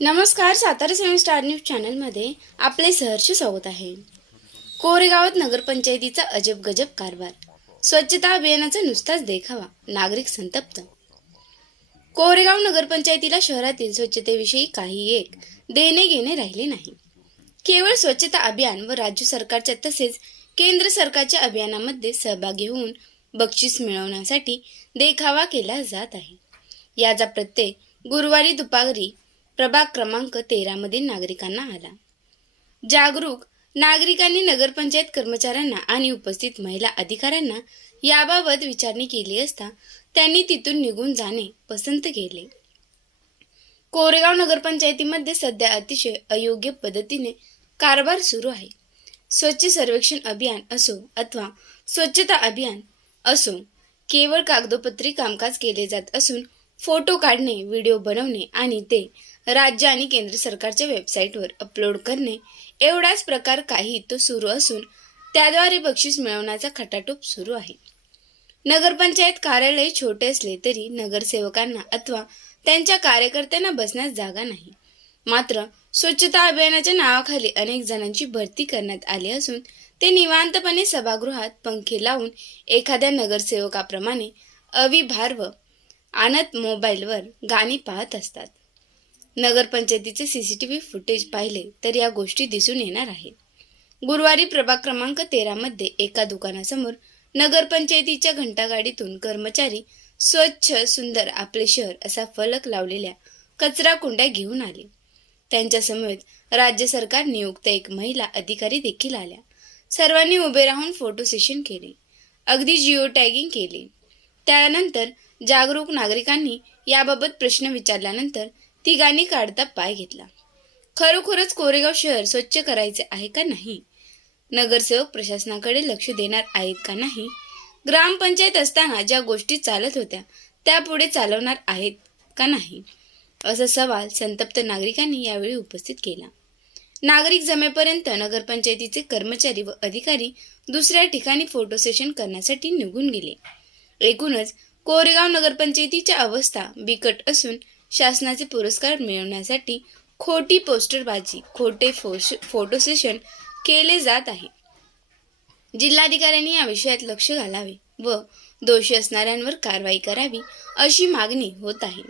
नमस्कार Satara seven star news चॅनलमध्ये आपले सहर्ष स्वागत आहे. कोरेगावात नगरपंचायतीचा अजब गजब कारभार. स्वच्छता अभियानाचा नुसताच देखावा नागरिक संतप्त. कोरेगाव नगरपंचायतीला शहरातील स्वच्छतेविषयी काही एक देणे घेणे राहिले नाही. केवळ स्वच्छता अभियान व राज्य सरकारच्या तसेच केंद्र सरकारच्या अभियानामध्ये सहभागी होऊन बक्षीस मिळवण्यासाठी देखावा केला जात आहे. याचा प्रत्यय गुरुवारी दुपारी प्रभाग क्रमांक तेरा मध्ये नागरिकांना आला. जागरूक नागरिकांनी नगरपंचायत कर्मचाऱ्यांना आणि उपस्थित महिला अधिकाऱ्यांना याबाबत विचारणी केली असता त्यांनी तिथून निघून जाणे पसंत केले. कोरेगाव नगरपंचायतीमध्ये सध्या अतिशय अयोग्य पद्धतीने कारभार सुरू आहे. स्वच्छ सर्वेक्षण अभियान असो अथवा स्वच्छता अभियान असो केवळ कागदोपत्री कामकाज केले जात असून फोटो काढणे व्हिडिओ बनवणे आणि ते राज्य आणि केंद्र सरकारच्या वेबसाईटवर अपलोड करणे एवढाच प्रकार काही तो सुरू असून त्याद्वारे बक्षीस मिळवण्याचा खटाटोप सुरू आहे. नगरपंचायत कार्यालय छोटे असले तरी नगरसेवकांना अथवा त्यांच्या कार्यकर्त्यांना बसण्यास जागा नाही. मात्र स्वच्छता अभियानाच्या नावाखाली अनेक जणांची भरती करण्यात आली असून ते निवांतपणे सभागृहात पंखे लावून एखाद्या नगरसेवकाप्रमाणे अविभार्व आणत मोबाईलवर गाणी पाहत असतात. नगरपंचायतीचे सीसीटीव्ही फुटेज पाहिले तर या गोष्टी दिसून येणार आहेत. गुरुवारी प्रभाग क्रमांक तेरामध्ये एका दुकानासमोर नगरपंचायतीच्या घंटागाडीतून कर्मचारी स्वच्छ सुंदर आपले शहर असा फलक लावलेल्या कचरा कुंड्या घेऊन आले. त्यांच्यासमवेत राज्य सरकार नियुक्त एक महिला अधिकारी देखील आल्या. सर्वांनी उभे राहून फोटो सेशन केले. अगदी जिओ टॅगिंग केले. त्यानंतर जागरूक नागरिकांनी याबाबत प्रश्न विचारल्यानंतर तिघांनी काढता पाय घेतला. खरोखरच कोरेगाव शहर स्वच्छ करायचे आहे का नाही? नगरसेवक प्रशासनाकडे लक्ष देणार आहेत का नाही? ग्रामपंचायत असताना ज्या गोष्टी चालत होत्या त्या पुढे चालवणार आहेत का नाही? असा सवाल संतप्त नागरिकांनी यावेळी उपस्थित केला. नागरिक जमेपर्यंत नगरपंचायतीचे कर्मचारी व अधिकारी दुसऱ्या ठिकाणी फोटो सेशन करण्यासाठी निघून गेले. एकूणच कोरेगाव नगरपंचायतीची अवस्था बिकट असून शासनाचे पुरस्कार मिळवण्यासाठी खोटी पोस्टरबाजी खोटे फोश फोटो सेशन केले जात आहे. जिल्हाधिकाऱ्यांनी या विषयात लक्ष घालावे व दोषी असणाऱ्यांवर कारवाई करावी अशी मागणी होत आहे.